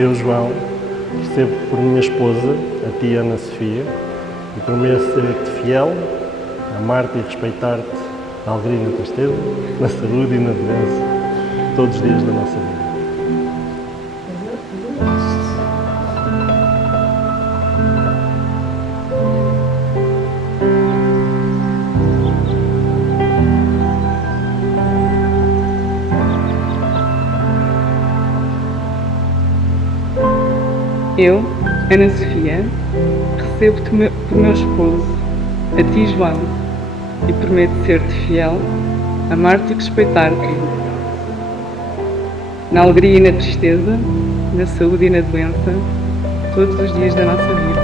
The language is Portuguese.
Eu, João, recebo por minha esposa, a ti, Ana Sofia, e prometo ser-te fiel, amar-te e respeitar-te na alegria e na tristeza, na saúde e na doença, todos os dias da nossa vida. Eu, Ana Sofia, recebo-te por meu esposo, a ti, João, e prometo ser-te fiel, amar-te e respeitar-te, na alegria e na tristeza, na saúde e na doença, todos os dias da nossa vida.